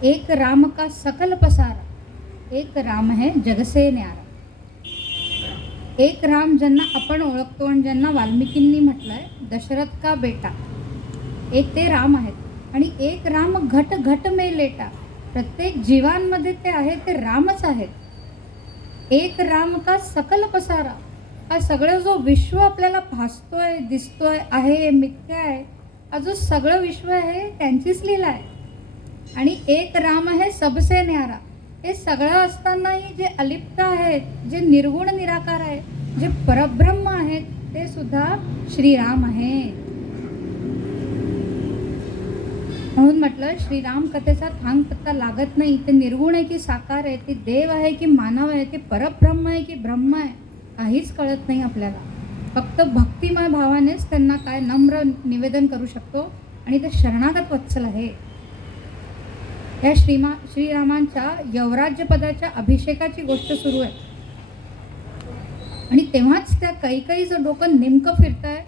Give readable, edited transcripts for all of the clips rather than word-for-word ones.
एक राम का सकल पसारा, एक राम है जगसे न्यारा. एक राम ज्यांना आपण ओळखतो आणि ज्यांना वाल्मिकींनी म्हटलंय दशरथ का बेटा, एक ते राम आहेत. आणि एक राम घट घट में लेटा, प्रत्येक जीवांमध्ये ते आहे ते रामच आहेत. एक राम का सकल पसारा, हा सगळं जो विश्व आपल्याला भासतोय दिसतोय आहे मिथ्या आहे, हा जो सगळं विश्व आहे त्यांचीच लीला आहे. आणि एक राम आहे सबसे न्यारा, हे सगळं असतानाही जे अलिप्त आहेत, जे निर्गुण निराकार आहे, जे परब्रह्म आहेत, ते सुद्धा श्रीराम आहेत. म्हणून म्हटलं श्रीराम कथेचा थांग पत्ता लागत नाही. ते निर्गुण आहे की साकार आहे, ते देव आहे की मानव आहे, ते परब्रह्म आहे की ब्रह्म आहे, काहीच कळत नाही आपल्याला. फक्त भक्तिमय भावानेच त्यांना काय नम्र निवेदन करू शकतो. आणि ते शरणागत वत्सल आहे. या श्रीरामांच्या यवराज्यपदाच्या अभिषेकाची गोष्ट सुरू आहे. आणि तेव्हाच त्या कैकेयीचं डोकं नेमकं फिरत आहे.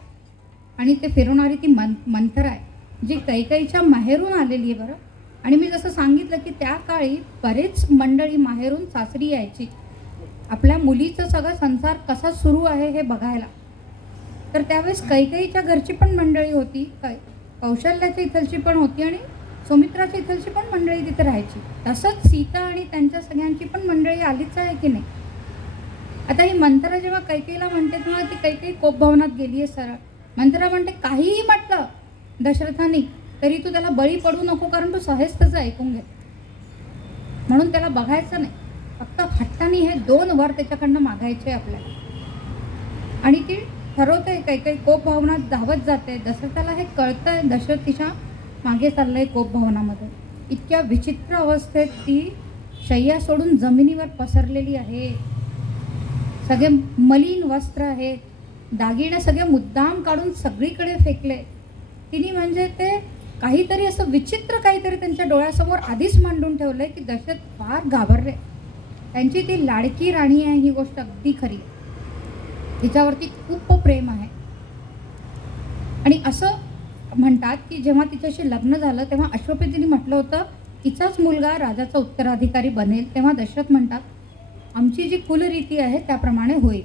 आणि ते फिरवणारी ती मंथरा आहे, जी कैकेयीच्या माहेरून आलेली आहे. बरं, आणि मी जसं सांगितलं की त्या काळी बरेच मंडळी माहेरून सासरी यायची आपल्या मुलीचं सगळं संसार कसा सुरू आहे हे बघायला. तर त्यावेळेस कैकेयीच्या घरची पण मंडळी होती, कौशल्याच्या इथलची पण होती आणि सुमित्राच्या इथलची पण मंडळी तिथे राहायची. तसंच सीता आणि त्यांच्या सगळ्यांची पण मंडळी आलीच आहे की नाही. आता ही मंथरा जेव्हा कैकेयीला म्हणते तेव्हा ती कैकेयी कोपभवनात गेली आहे सरळ. मंथरा म्हणते काहीही म्हटलं दशरथाने तरी तू त्याला बळी पडू नको, कारण तू सहज त्याचं ऐकून घे. म्हणून त्याला बघायचं नाही, फक्त हट्टाने हे 2 वर त्याच्याकडनं मागायचे आपल्याला. आणि ती ठरवते कैकेयी कोपभवनात धावत जाते. दशरथाला हे कळतंय, दशरथ तिच्या मागे चाललंय कोपभवनामध्ये. इतक्या विचित्र अवस्थेत ती शय्या सोडून जमिनीवर पसरलेली आहे. सगळे मलिन वस्त्र आहेत, दागिने सगळे मुद्दाम काढून सगळीकडे फेकले. तिने म्हणजे ते काहीतरी असं विचित्र काहीतरी त्यांच्या डोळ्यासमोर आधीच मांडून ठेवलंय की दशरथ फार घाबरले. त्यांची ती लाडकी राणी आहे ही गोष्ट अगदी खरी, तिच्यावरती खूप प्रेम आहे. आणि असं म्हणतात की जेव्हा तिच्याशी लग्न झालं तेव्हा अश्वपतीने म्हटलं होतं तिचाच मुलगा राजाचा उत्तराधिकारी बनेल. तेव्हा दशरथ म्हणतात आमची जी कुलरीती आहे त्याप्रमाणे होईल.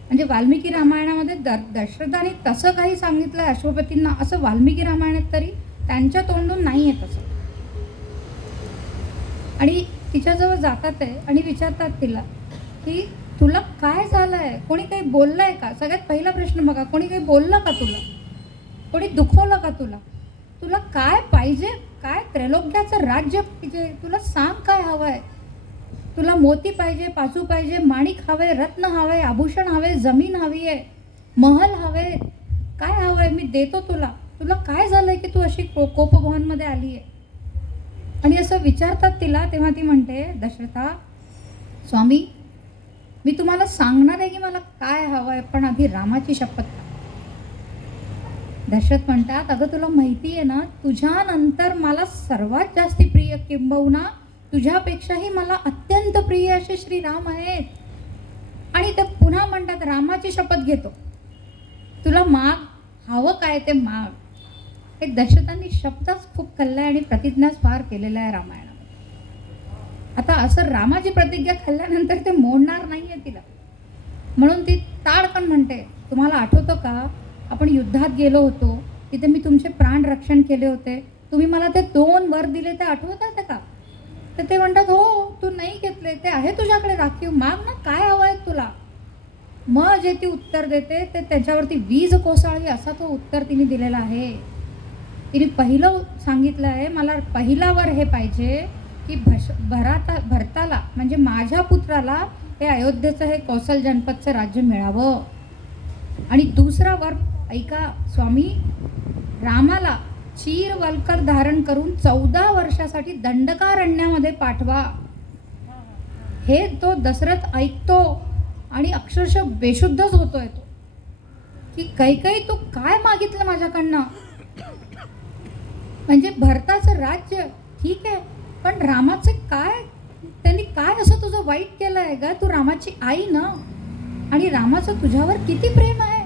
म्हणजे वाल्मिकी रामायणामध्ये दशरथाने तसं काही सांगितलं आहे अश्वपतींना, असं वाल्मिकी रामायणात तरी त्यांच्या तोंडून नाही आहे तसं. आणि तिच्याजवळ जातात आहे आणि विचारतात तिला की तुला काय झालं आहे, कोणी काही बोललं आहे का. सगळ्यात पहिला प्रश्न बघा, कोणी काही बोललं का तुला, कोणी दुखवलं का तुला, तुला काय पाहिजे, काय त्रैलोक्याचं राज्य पाहिजे, तुला सांग काय हवं आहे. तुला मोती पाहिजे, पाचू पाहिजे, माणिक हवे, रत्न हवे, आभूषण हवे, जमीन हवी आहे, महल हवे, काय हवं आहे मी देतो तुला. तुला काय झालं आहे की तू अशी कोपभवनमध्ये आली आहे. आणि असं विचारतात तिला तेव्हा ती म्हणते दशरथा स्वामी मी तुम्हाला सांगणार आहे की मला काय हवं आहे, पण आधी रामाची शपथ. दशरथ म्हणतात अगं तुला माहिती आहे ना, तुझ्यानंतर मला सर्वात जास्ती प्रिय किंबहुना तुझ्यापेक्षाही मला अत्यंत प्रिय असे श्रीराम आहेत. आणि ते पुन्हा म्हणतात रामाची शपथ घेतो, तुला माग, हवं काय ते माग. हे दशरथांनी शब्दच खूप खाल्लाय आणि प्रतिज्ञाच फार केलेला आहे रामायणामध्ये. आता असं रामाची प्रतिज्ञा खाल्ल्यानंतर ते मोडणार नाही आहे तिला. म्हणून ती ताडकन म्हणते तुम्हाला आठवतं का आपण युद्धात गेलो होतो, तिथे मी तुमचे प्राण रक्षण केले होते, तुम्ही मला ते 2 वर दिले ते आठवत आहे का. तर ते म्हणतात हो तू नाही घेतले, ते आहे तुझ्याकडे राखीव, माग ना काय हवं आहे तुला. मग जे ती उत्तर देते ते त्याच्यावरती वीज कोसळली असा तो उत्तर तिने दिलेला आहे. तिने पहिलं सांगितलं आहे मला पहिला वर हे पाहिजे की भरताला म्हणजे माझ्या पुत्राला हे अयोध्येचं हे कौशल जनपदचं राज्य मिळावं. आणि दुसरा वर ऐका स्वामी, रामाला चीरवल्कर धारण करून 14 वर्षासाठी दंडकारण्यामध्ये पाठवा. हे तो दशरथ ऐकतो आणि अक्षरशः बेशुद्धच होतोय तो की कैकेयी तू काय मागितलं माझ्याकडनं. म्हणजे भरताचं राज्य ठीक आहे, पण रामाचं काय, त्यांनी काय असं तुझं वाईट केलं आहे का. तू रामाची आई ना, आणि रामाचं तुझ्यावर किती प्रेम आहे.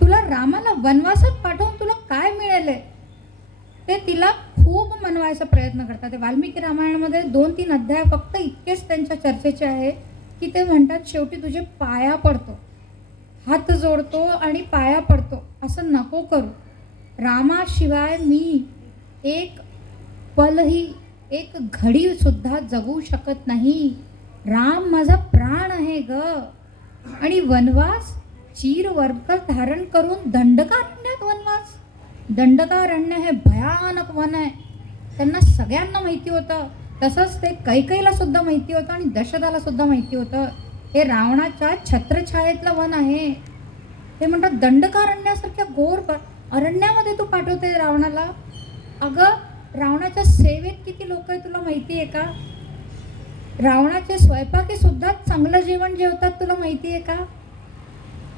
तुला रामाला वनवासात पाठवून तुला काय मिळेल ते तिला खूप मनवायचा प्रयत्न करतात. ते वाल्मिकी रामायणामध्ये 2-3 अध्याय फक्त इतकेच त्यांच्या चर्चेचे आहे की ते म्हणतात शेवटी तुझे पाया पडतो, हात जोडतो आणि पाया पडतो, असं नको करू. रामाशिवाय मी एक पलही, एक घडीसुद्धा जगू शकत नाही. राम माझा प्राण आहे ग. आणि वनवास चीरवर्ग धारण करून दंडकारण्यात वनवास. दंडकारण्य हे भयानक वन आहे. त्यांना सगळ्यांना माहिती होतं. तसंच ते कैकेयीला सुद्धा माहिती होतं आणि दशरथाला सुद्धा माहिती होतं. हे रावणाच्या छत्रछायेतलं वन आहे. ते म्हणतात दंडकारण्यासारख्या घोर अरण्यामध्ये तू पाठवते रावणाला. अगं, रावणाच्या सेवेत किती लोक आहे तुला माहिती आहे का? रावणाचे स्वयंपाकी सुद्धा चांगलं जेवण जेवतात, तुला माहिती आहे का?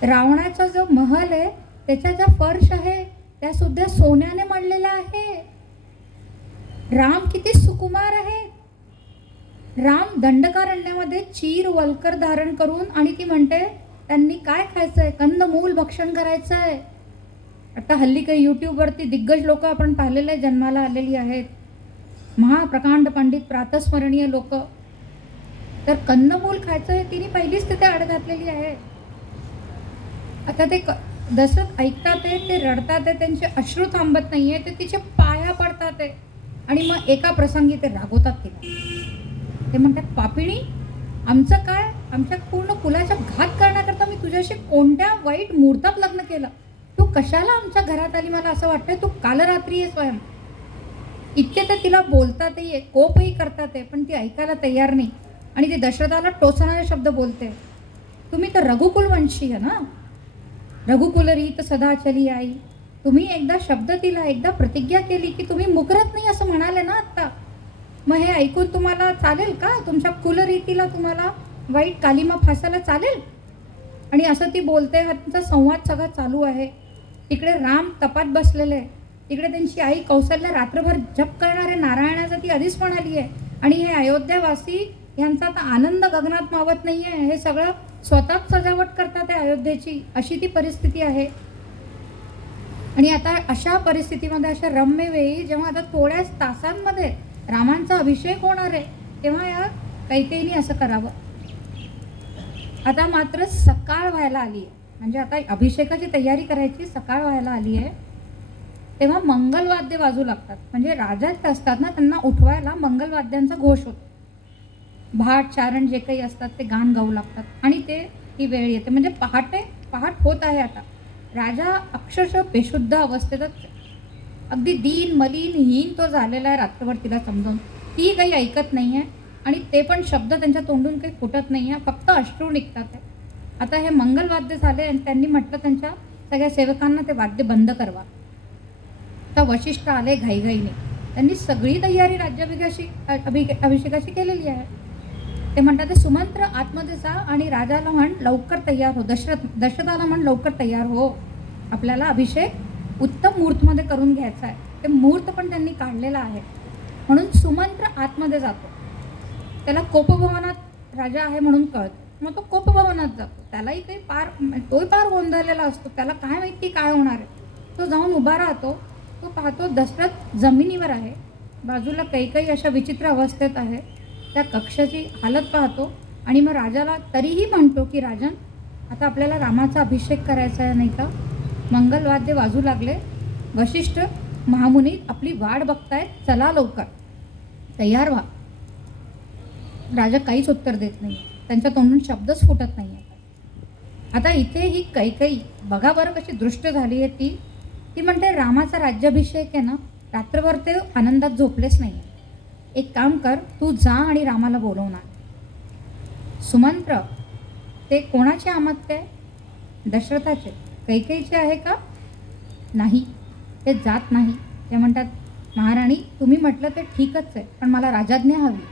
रावणाचा जो महल आहे त्याच्या ज्या फर्श आहे त्या सुद्धा सोन्याने मढलेल्या आहे. राम किती सुकुमार आहे. राम दंडकारण्यामध्ये चीर वल्कर धारण करून, आणि ती म्हणते त्यांनी काय खायचं आहे, कंदमूल भक्षण करायचं आहे. आता हल्ली काही यूट्यूबवरती दिग्गज लोक आपण पाहिलेले जन्माला आलेली आहेत, महाप्रकांड पंडित प्रातस्मरणीय लोक. तर कंदमूल खायचं आहे तिने पहिलीच तिथे आड घातलेली आहे. आता ते दशरथ ऐकतात आहे, ते रडतात आहे, त्यांचे अश्रू थांबत नाही आहे, ते तिचे पाया पडतात आहे. आणि मग एका प्रसंगी ते रागवतात तिला. ते म्हणतात पापिणी, आमचं काय, आमच्या पूर्ण कुलाचा घात करण्याकरता मी तुझ्याशी कोणत्या वाईट मुहूर्तात लग्न केलं. तू कशाला आमच्या घरात आली, मला असं वाटतंय तू काल रात्री आहे स्वयं. इतके तर तिला बोलतातही, कोपही करतात आहे, पण ती ऐकायला तयार नाही. आणि ते दशरथाला टोचणारे शब्द बोलते. तुम्ही तर रघुकुल वंशी आहे ना, रघुकुल रीत सदा चली आई. तुम्ही एकदा शब्द दिला, एकदा प्रतिज्ञा केली की तुम्ही मुकरत नाही असं म्हणाले ना आत्ता. मग हे ऐकून तुम्हाला चालेल का? तुमच्या कुलरीतीला तुम्हाला वाईट कालिमा फासायला चालेल? आणि असं ती बोलते. त्यांचा संवाद सगळा चालू आहे. तिकडे राम तपात बसलेले, तिकडे त्यांची आई कौशल्या रात्रभर जप करणारे नारायणाचं ती आधीच म्हणाली आहे. आणि हे अयोध्यावासी यांचा आता आनंद गगनात मावत नाही आहे. हे सगळं स्वतःच सजावट करतात आहे अयोध्येची, अशी ती परिस्थिती आहे. आणि आता अशा परिस्थितीमध्ये, अशा रम्य वेळी, जेव्हा आता थोड्याच तासांमध्ये रामांचा अभिषेक होणार आहे, तेव्हा या कैकेयीने असं करावं. आता मात्र सकाळ व्हायला आली आहे, म्हणजे आता अभिषेकाची तयारी करायची, सकाळ व्हायला आली आहे. तेव्हा मंगलवाद्य वाजू लागतात. म्हणजे राजा असतात ना, त्यांना उठवायला मंगलवाद्यांचा घोष होतो. भाट चारण जे काही असतात ते गाण गाऊ लागतात. आणि ते ही वेळ येते, म्हणजे पहाट होत आहे. आता राजा अक्षरशः बेशुद्ध अवस्थेतच, अगदी दीन मलिन हीन तो झालेला आहे. रात्रभर तिला समजावून ती काही ऐकत नाही आहे. आणि ते पण शब्द त्यांच्या तोंडून काही फुटत नाही आहे, फक्त अश्रू निघतात आहे. आता हे मंगलवाद्य झाले आणि त्यांनी म्हटलं त्यांच्या सगळ्या सेवकांना ते वाद्य बंद करवा. आता वशिष्ठ आले घाईघाईने. त्यांनी सगळी तयारी अभिषेकाची केलेली आहे. ते म्हणतात ते सुमंत्र आतमध्ये जा आणि राजाला म्हण लवकर तयार हो. दशरथाला म्हण लवकर तयार हो, आपल्याला अभिषेक उत्तम मुहूर्तमध्ये करून घ्यायचा आहे. ते मुहूर्त पण त्यांनी काढलेला आहे. म्हणून सुमंत्र आतमध्ये जातो. त्याला कोपभवनात राजा आहे म्हणून कळतं. मग तो कोपभवनात जातो. त्यालाही काही तोही पार गोंधळलेला असतो. त्याला काय माहिती काय होणार आहे. तो जाऊन उभा राहतो. तो पाहतो दशरथ जमिनीवर आहे, बाजूला कैकेयी अशा विचित्र अवस्थेत आहे. त्या कक्षाची हालत पाहतो आणि मग राजाला तरीही म्हणतो की राजन, आता आपल्याला रामाचा अभिषेक करायचा आहे नाही का? मंगलवाद्य वाजू लागले. वशिष्ठ महामुनी आपली वाट बघतायत, चला लवकर तयार व्हा. राजा काहीच उत्तर देत नाही, त्यांच्या तोंडून शब्दच फुटत नाही आहे. आता इथे ही कैकेयी बघा बरं कशी दृष्ट झाली आहे. ती म्हणते रामाचा राज्याभिषेक आहे ना, रात्रभर ते आनंदात झोपलेच नाही. एक काम कर, तू जा आणि रामाला बोलवणार. सुमंत्र, ते कोणाचे अमात्य आहे? दशरथाचे. कैकेयीचे आहे का? नाही, ते जात नाही. ते म्हणतात महाराणी, तुम्ही म्हटलं ते ठीकच आहे, पण मला राजाज्ञा हवी.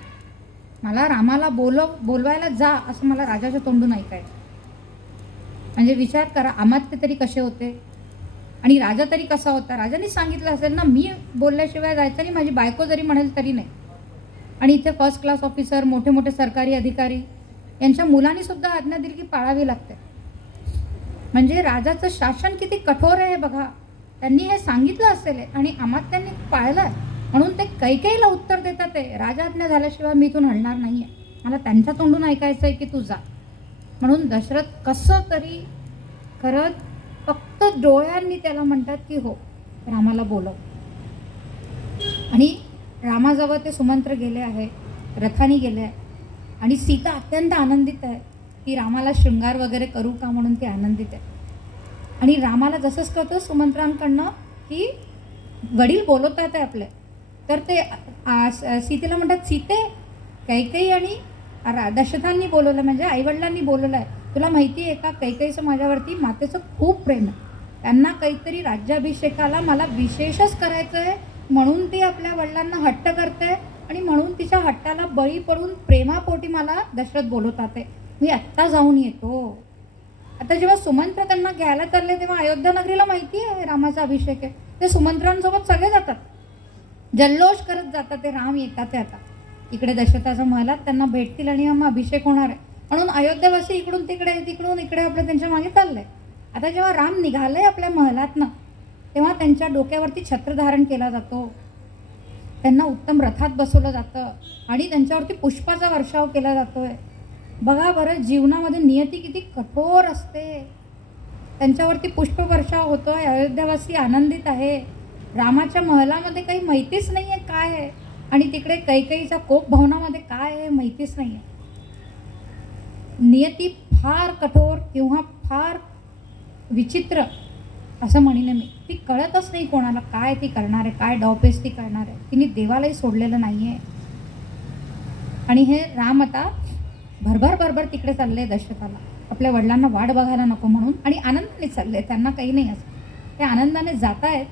मला रामाला बोलवायला जा असं मला राजाच्या तोंडून ऐकायचं. म्हणजे विचार करा, अमात्य तरी कसे होते आणि राजा तरी कसा होता. राजाने सांगितलं असेल ना, मी बोलल्याशिवाय जायचं नाही, माझी बायको जरी म्हणेल तरी नाही. आणि इथे फर्स्ट क्लास ऑफिसर, मोठे मोठे सरकारी अधिकारी यांच्या मुलांनी सुद्धा आज्ञा दिली की पाळावी लागते. म्हणजे राजाचं शासन किती कठोर आहे बघा. त्यांनी हे सांगितलं असेल आणि अमात्यांनी पाळलं आहे. म्हणून ते कैकेयीला उत्तर देतात, ते राजाज्ञा झाल्याशिवाय मी इथून हलणार नाही आहे, मला त्यांच्या तोंडून ऐकायचं आहे की तू जा. म्हणून दशरथ कसं तरी करत फक्त डोळ्यांनी त्याला म्हणतात की हो, रामाला बोलव. आणि रामाजवळ ते सुमंत्र गेले आहे, रथाने गेले आहे. आणि सीता अत्यंत आनंदित आहे की रामाला शृंगार वगैरे करू का म्हणून ती आनंदित आहे. आणि रामाला जसंच कळतं सुमंत्रांकडनं की वडील बोलवतात आहे आपले, तर ते सीतेला म्हणतात, सीते कैकेयी आणि दशरथांनी बोलवलं, म्हणजे आईवडिलांनी बोलवलं आहे. तुला माहिती आहे का, कैकेयीचं माझ्यावरती मातेचं खूप प्रेम आहे, त्यांना काहीतरी राज्याभिषेकाला मला विशेषच करायचं आहे, म्हणून ती आपल्या वडिलांना हट्ट करते आणि म्हणून तिच्या हट्टाला बळी पडून प्रेमापोटी मला दशरथ बोलवतात आहे. मी आत्ता जाऊन येतो. आता जेव्हा सुमंत्र त्यांना घ्यायला चालले तेव्हा अयोध्या नगरीला माहिती आहे रामाचा अभिषेक आहे, ते सुमंत्रांसोबत सगळे जातात, जल्लोष करत जातात, ते राम येतात ते आता इकडे दशरथाच्या महलात त्यांना भेटतील आणि मग अभिषेक होणार आहे. म्हणून अयोध्यावासी इकडून तिकडे तिकडून इकडे आपलं त्यांच्या मागे चाललंय. आता जेव्हा राम निघाले आपल्या महलातनं तेव्हा त्यांच्या डोक्यावरती छत्र धारण केला जातो, त्यांना उत्तम रथात बसवलं जातं आणि त्यांच्यावरती पुष्पाचा वर्षाव केला जातोय. बघा बरं, जीवनामध्ये नियती किती कठोर असते. त्यांच्यावरती पुष्पवर्षाव होतोय, अयोध्यावासी आनंदित आहे. रामाच्या महलामध्ये काही माहितीच नाही आहे काय आहे आणि तिकडे कैकेयीच्या कोप भवनामध्ये काय आहे माहितीच नाही आहे. नियती फार कठोर किंवा फार विचित्र असं म्हणीन मी, ती कळतच नाही कोणाला काय ती करणार आहे, काय डावपेच ती करणार आहे. तिने देवालाही सोडलेलं नाही आहे. आणि हे राम आता भरभर तिकडे चालले दशरथाला, आपल्या वडिलांना वाट बघायला नको म्हणून, आणि आनंदाने चालले, त्यांना काही नाही असं. ते आनंदाने जात आहेत,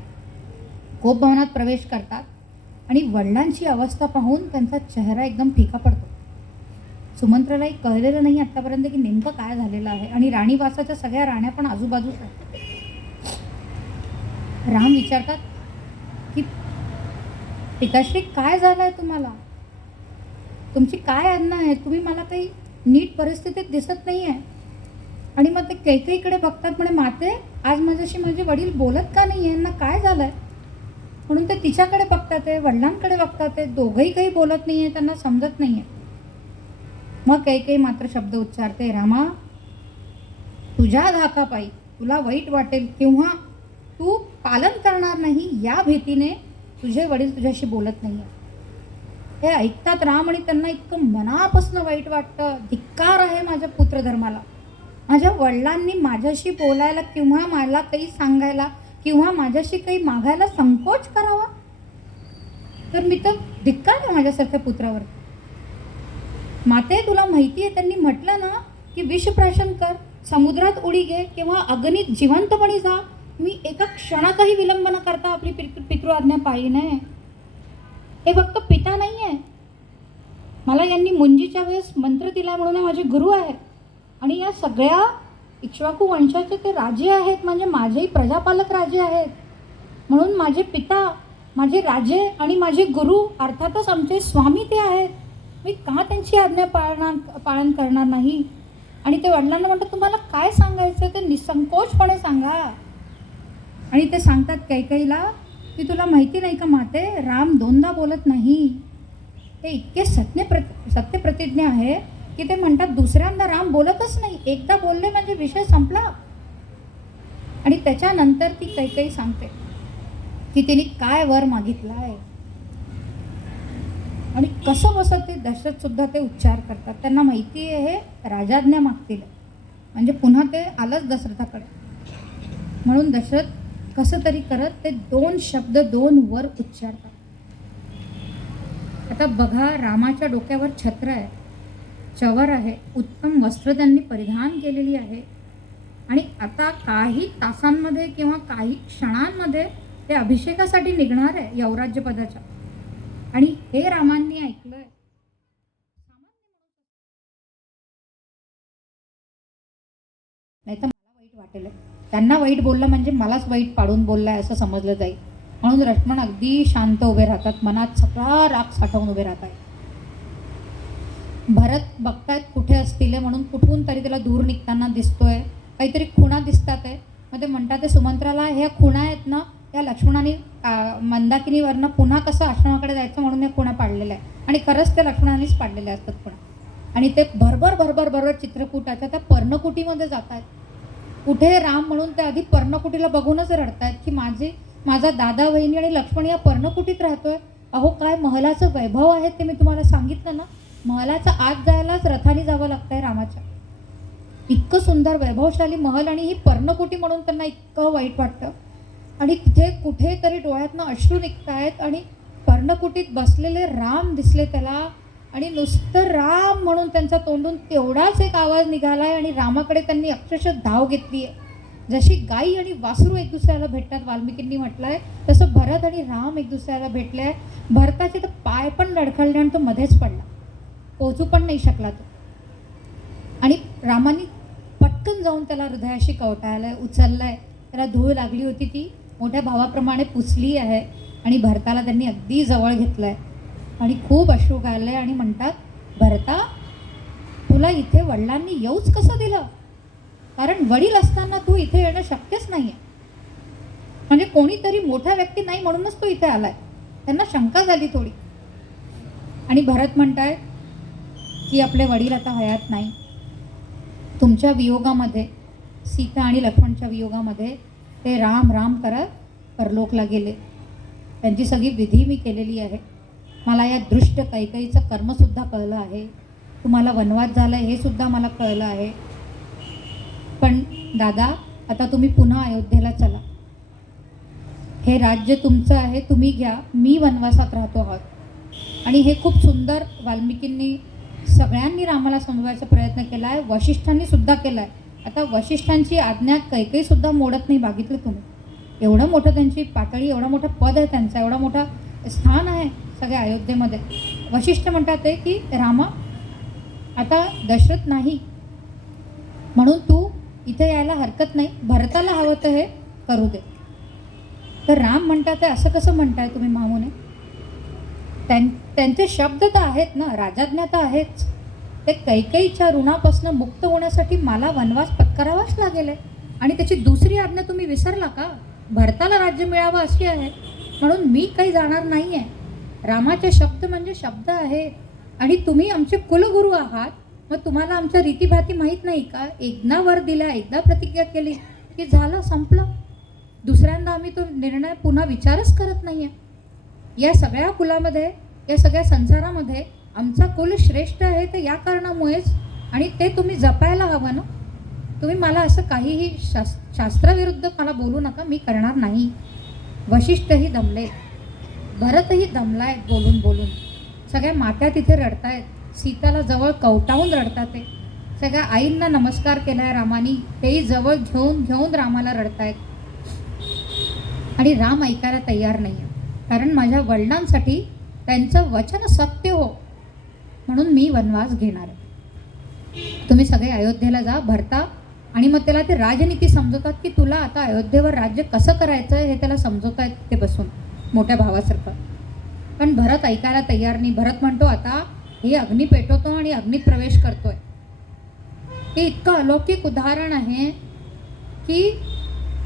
कोपभवनात प्रवेश करतात आणि वडिलांची अवस्था पाहून त्यांचा चेहरा एकदम फिका पडतो. सुमंत्रलाही कळलेलं नाही आत्तापर्यंत की नेमकं काय झालेलं आहे. आणि राणीवासाच्या सगळ्या राण्या पण आजूबाजूच आहेत. राम विचारतात की पिताश्री काय झालं आहे तुम्हाला, तुमची काय आज्ञा आहे, तुम्ही मला काही नीट परिस्थितीत दिसत नाही आहे. आणि मग ते कैकेयीकडे बघतात, म्हणे माते आज माझ्याशी माझे वडील बोलत का नाही आहे, यांना काय झालं आहे. म्हणून ते तिच्याकडे बघतात आहे, वडिलांकडे बघतात आहे, दोघंही काही बोलत नाही आहे, त्यांना समजत नाही आहे. मग कैकेयी मात्र शब्द उच्चारते, रामा तुझ्या धाकापायी तुला वाईट वाटेल किंवा तू पालन करणार नाही या भीतीने तुझे वडील तुझ्याशी बोलत नाही आहे. हे ऐकतात राम आणि त्यांना इतकं मनापासून वाईट वाटतं, धिक्कार आहे माझ्या पुत्रधर्माला. माझ्या वडिलांनी माझ्याशी बोलायला किंवा मला काही सांगायला किंवा माझ्याशी काही मागायला संकोच करावा, तर मी तर धिक्कार आहे माझ्यासारख्या पुत्रावर. माते तुला माहिती आहे त्यांनी म्हटलं ना की विषप्राशन कर, समुद्रात उडी घे किंवा अग्नीत जिवंतपणी जा, मी एका क्षणाचाही विलंब न करता आपली पितृआज्ञा पाळली नाही. हे फक्त पिता नाही आहे, मला यांनी मुंजीच्या वेळेस मंत्र दिला म्हणून माझे गुरु आहेत आणि या सगळ्या इक्ष्वाकू वंशाचे ते राजे आहेत, म्हणजे माझेही प्रजापालक राजे आहेत. म्हणून माझे पिता, माझे राजे आणि माझे गुरु अर्थातच आमचे स्वामी ते आहेत. मी का त्यांची आज्ञा पालन करणार नाही. आणि ते वडिलांना म्हणतात तुम्हाला काय सांगायचं ते निसंकोचपणे सांगा. आणि ते सांगतात कैकेयीला की तुला माहिती नाही का माते, राम दोनदा बोलत नाही. ते इतके सत्यप्रतिज्ञा आहे की ते म्हणतात दुसऱ्यांदा राम बोलतच नाही, एकदा बोलले म्हणजे विषय संपला. आणि त्याच्यानंतर ती कैकेयी सांगते की तिने काय वर मागितला आहे आणि कसं बसं ते दशरथसुद्धा ते उच्चार करतात. त्यांना माहिती आहे हे राजाज्ञा मागतील म्हणजे पुन्हा ते आलंच दशरथाकडे. म्हणून दशरथ कसं तरी करत ते 2 शब्द 2 वर उच्चारतात. आता बघा, रामाच्या डोक्यावर छत्र आहे, चवर आहे, उत्तम वस्त्र त्यांनी परिधान केलेली आहे आणि आता काही तासांमध्ये किंवा काही क्षणांमध्ये ते अभिषेकासाठी निघणार आहे यौराज्यपदाच्या. आणि हे रामांनी ऐकलंय. नाही तर मला वाईट वाटेल, त्यांना वाईट बोललं म्हणजे मलाच वाईट पाडून बोललाय असं समजलं जाईल. म्हणून लक्ष्मण अगदी शांत उभे राहतात, मनात सगळा राग साठवून उभे राहत आहेत. भरत बघतायत कुठे असतील म्हणून कुठून तरी त्याला दूर निघताना दिसतोय, काहीतरी खुणा दिसतात आहे. मग ते म्हणतात ते सुमंत्राला ह्या खुणा आहेत ना त्या लक्ष्मणाने मंदाकिनीवरनं पुन्हा कसं आश्रमाकडे जायचं म्हणून हे खुणा पाडलेलं आहे. आणि खरंच त्या लक्ष्मणानेच पाडलेले असतात खुणा. आणि ते भरभर चित्रकूटाच्या त्या पर्णकुटीमध्ये जात आहेत. कुठे राम म्हणून ते आधी पर्णकुटीला बघूनच रडतायत की माझा दादा, वहिनी आणि लक्ष्मण या पर्णकुटीत राहतोय. अहो काय महलाचं वैभव आहे ते मी तुम्हाला सांगितलं ना. महलाच्या आत जायलाच रथाने जावं लागतंय रामाच्या. इतकं सुंदर वैभवशाली महल आणि ही पर्णकुटी म्हणून त्यांना इतकं वाईट वाटतं. आणि तिथे कुठेतरी डोळ्यातनं अश्रू निघतायत आणि पर्णकुटीत बसलेले राम दिसले त्याला. आणि नुसतं राम म्हणून त्यांच्या तोंडून तेवढाच एक आवाज निघालाय आणि रामाकडे त्यांनी अक्षरशः धाव घेतली आहे. जशी गाई आणि वासरू एक दुसऱ्याला भेटतात, वाल्मिकींनी म्हटलंय, तसं भरत आणि राम एक दुसऱ्याला भेटले. भरताचे तर पाय पण लडखडले आणि तो मध्येच पडला, पोचू पण नाही शकला तो. आणि रामाने पटकन जाऊन त्याला हृदयाशी कवटाळलंय, उचललंय. त्याला धूळ लागली होती ती मोठ्या भावाप्रमाणे पुसली आहे. आणि भरताला त्यांनी अगदी जवळ घेतलंय आणि खूप अश्रू गाळले आणि म्हणतात, भरता तुला इथे वडिलांनी येऊच कसं दिलं? कारण वडील असताना तू इथे येणं शक्यच नाही आहे. म्हणजे कोणीतरी मोठा व्यक्ती नाही म्हणूनच तो इथे आलाय. त्यांना शंका झाली थोडी. आणि भरत म्हणताय की आपले वडील आता हयात नाही. तुमच्या वियोगामध्ये, सीता आणि लक्ष्मणच्या वियोगामध्ये ते राम राम करत परलोकला गेले. त्यांची सगळी विधी मी केलेली आहे. मला या दृष्ट कैकईचं कर्मसुद्धा कळलं आहे. तुम्हाला वनवास झाला हे सुद्धा मला कळलं आहे. पण दादा आता तुम्ही पुन्हा अयोध्येला चला. हे राज्य तुमचं आहे, तुम्ही घ्या. मी वनवासात राहतो आहोत. आणि हे खूप सुंदर वाल्मिकींनी सगळ्यांनी रामाला समजवायचा प्रयत्न केला आहे. वशिष्ठांनी सुद्धा केला आहे. आता वशिष्ठांची आज्ञा कैकईसुद्धा मोडत नाही. बघितलं तुम्ही, एवढं मोठं त्यांची पातळी, एवढं मोठं पद आहे त्यांचं, एवढं मोठं स्थान आहे सगळ्या अयोध्येमध्ये. वशिष्ठ म्हणतात ते की रामा आता दशरथ नाही म्हणून तू इथे यायला हरकत नाही. भरताला हवं तर हे करू दे. तर राम म्हणतात ते असं कसं म्हणताय तुम्ही मामूने? त्यांचे शब्द तर आहेत ना, राजाज्ञा तर आहेच. ते कैकईच्या ऋणापासून मुक्त होण्यासाठी मला वनवास पत्करावाच लागेल आहे. आणि त्याची दुसरी आज्ञा तुम्ही विसरला का? भरताला राज्य मिळावं अशी आहे म्हणून मी काही जाणार नाही आहे. रामाचे शब्द म्हणजे शब्द आहेत. आणि तुम्ही आमचे कुलगुरू आहात, मग तुम्हाला आमच्या रीतीभाती माहीत नाही का? एकदा वर दिला, एकदा प्रतिज्ञा केली की झालं, संपलं. दुसऱ्यांदा आम्ही तो निर्णय पुन्हा विचारच करत नाही आहे. या सगळ्या कुलामध्ये, या सगळ्या संसारामध्ये आमचा कुल श्रेष्ठ आहे ते या कारणामुळेच. आणि ते तुम्ही जपायला हवं ना. तुम्ही मला असं काहीही शास्त्राविरुद्ध मला बोलू नका, मी करणार नाही. वशिष्ठही दमले, भरतही दमलाय बोलून बोलून. सगळ्या मात्या तिथे रडतायत, सीताला जवळ कवटावून रडतात. ते सगळ्या आईंना नमस्कार केला आहे रामानी, तेही जवळ घेऊन घेऊन रामाला रडतायत. आणि राम ऐकायला तयार नाही आहे. कारण माझ्या वडिलांसाठी त्यांचं वचन सत्य हो म्हणून मी वनवास घेणार आहे. तुम्ही सगळे अयोध्येला जा. भरता आणि मग त्याला ते राजनीती समजवतात की तुला आता अयोध्येवर राज्य कसं करायचं आहे हे त्याला समजवतायत ते बसून मोठ्या भावासारखं. पण भरत ऐकायला तयार नाही. भरत म्हणतो आता हे अग्नी पेटवतो आणि अग्नीत प्रवेश करतोय. हे इतकं अलौकिक उदाहरण आहे की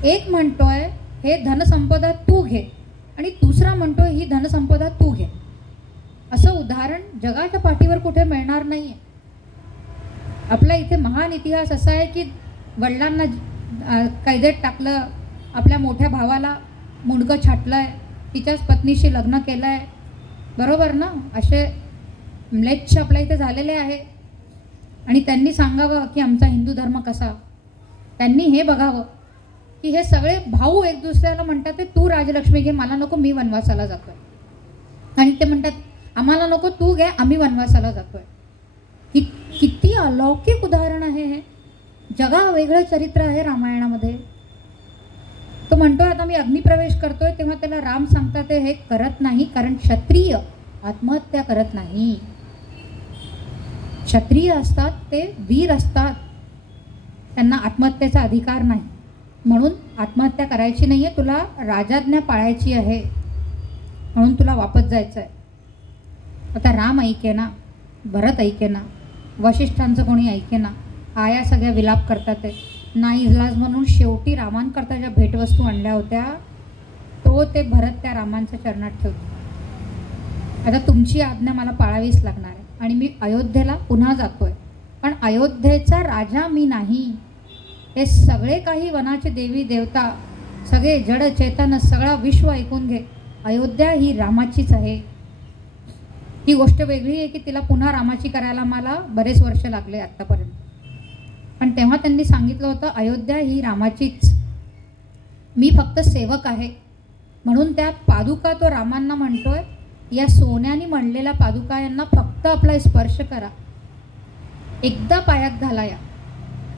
एक म्हणतोय हे धनसंपदा तू घे आणि दुसरा म्हणतोय ही धनसंपदा तू घे. असं उदाहरण जगाच्या पाठीवर कुठे मिळणार नाही आहे. आपल्या इथे महान इतिहास असा आहे की वडिलांना कैदेत टाकलं, आपल्या मोठ्या भावाला मुंडकं छाटलं आहे, तिच्याच पत्नीशी लग्न केलं आहे, बरोबर ना. असे म्लेच्छ आपल्या इथे झालेले आहे. आणि त्यांनी सांगावं की आमचा हिंदू धर्म कसा. त्यांनी हे बघावं की हे सगळे भाऊ एक दुसऱ्याला म्हणतात ते तू राजलक्ष्मी घे, मला नको, मी वनवासाला जातोय. आणि ते म्हणतात आम्हाला नको, तू घे, आम्ही वनवासाला जातोय. किती अलौकिक उदाहरण आहे हे. जगा वेगळं चरित्र आहे रामायणामध्ये. तो म्हणतोय आता मी अग्निप्रवेश करतोय, तेव्हा त्याला राम सांगतात हे करत नाही, कारण क्षत्रिय आत्महत्या करत नाही. क्षत्रिय असतात ते वीर असतात, त्यांना आत्महत्येचा अधिकार नाही. म्हणून आत्महत्या करायची नाही आहे, तुला राजाज्ञा पाळायची आहे म्हणून तुला वापस जायचं आहे. आता राम ऐकेना, भरत ऐकेना, वशिष्ठांचं कोणी ऐकेना. आया सगळ्या विलाप करतात आहे. नाईलाज म्हणून शेवटी रामांकरता ज्या भेटवस्तू आणल्या होत्या तो तो ते भरत त्या रामांच्या चरणात ठेवतो. आता तुमची आज्ञा मला पाळावीच लागणार आहे आणि मी अयोध्येला पुन्हा जातोय. पण अयोध्येचा राजा मी नाही. हे सगळे काही वनाचे देवी देवता, सगळे जड चेतन, सगळा विश्व ऐकून घे. अयोध्या ही रामाचीच आहे. ही गोष्ट वेगळी आहे की तिला पुन्हा रामाची करायला मला बरेच वर्ष लागले आत्तापर्यंत. पण तेव्हा त्यांनी सांगितलं होतं अयोध्या ही रामाचीच, मी फक्त सेवक आहे. म्हणून त्या पादुका तो रामांना म्हणतोय, या सोन्याने म्हणलेल्या पादुका यांना फक्त आपला स्पर्श करा, एकदा पायात घाला या.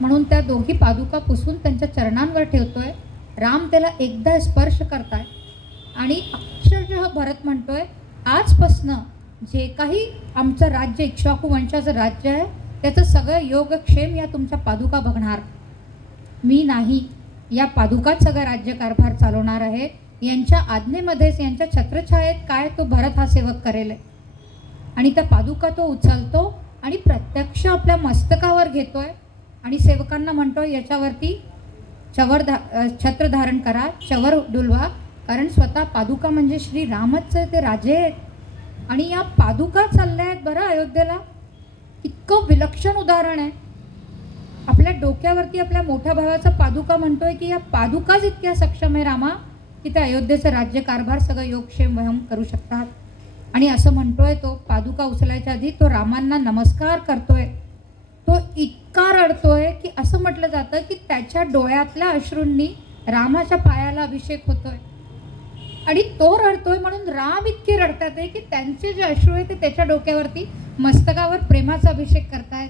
म्हणून त्या दोघी पादुका पुसून त्यांच्या चरणांवर ठेवतोय. राम त्याला एकदा स्पर्श करताय आणि अक्षरशः भरत म्हणतोय, आजपासनं जे काही आमचं राज्य, इक्ष्वाकू वंशाचं राज्य आहे, त्याचं सगळं योगक्षेम या तुमच्या पादुका बघणार, मी नाही. या पादुकाच सगळं राज्यकारभार चालवणार आहे. यांच्या आज्ञेमध्येच, यांच्या छत्रछायेत काय तो भरत हा सेवक करेल. आणि त्या पादुका तो उचलतो आणि प्रत्यक्ष आपल्या मस्तकावर घेतोय आणि सेवकांना म्हणतोय, याच्यावरती छत्र धारण करा, चवर डुलवा, कारण स्वतः पादुका म्हणजे श्रीरामच ते राजे आहेत. आणि या पादुका चालल्या आहेत बरं अयोध्येला. इतकं विलक्षण उदाहरण आहे. आपल्या डोक्यावरती आपल्या मोठ्या भावाचा पादुका म्हणतोय की या पादुकाच इतक्या सक्षम आहे रामा, की त्या अयोध्येचं राज्यकारभार सगळं योगक्षेम वहम करू शकतात. आणि असं म्हणतोय तो पादुका उचलायच्या आधी तो रामांना नमस्कार करतोय. तो इतका रडतोय की असं म्हटलं जातं की त्याच्या डोळ्यातल्या अश्रूंनी रामाच्या पायाला अभिषेक होतोय. आणि तो रडतोय म्हणून राम इतके रडतात आहे की त्यांचे जे अश्रू आहे ते त्याच्या डोक्यावरती, मस्तकावर प्रेमाचा अभिषेक करतायत.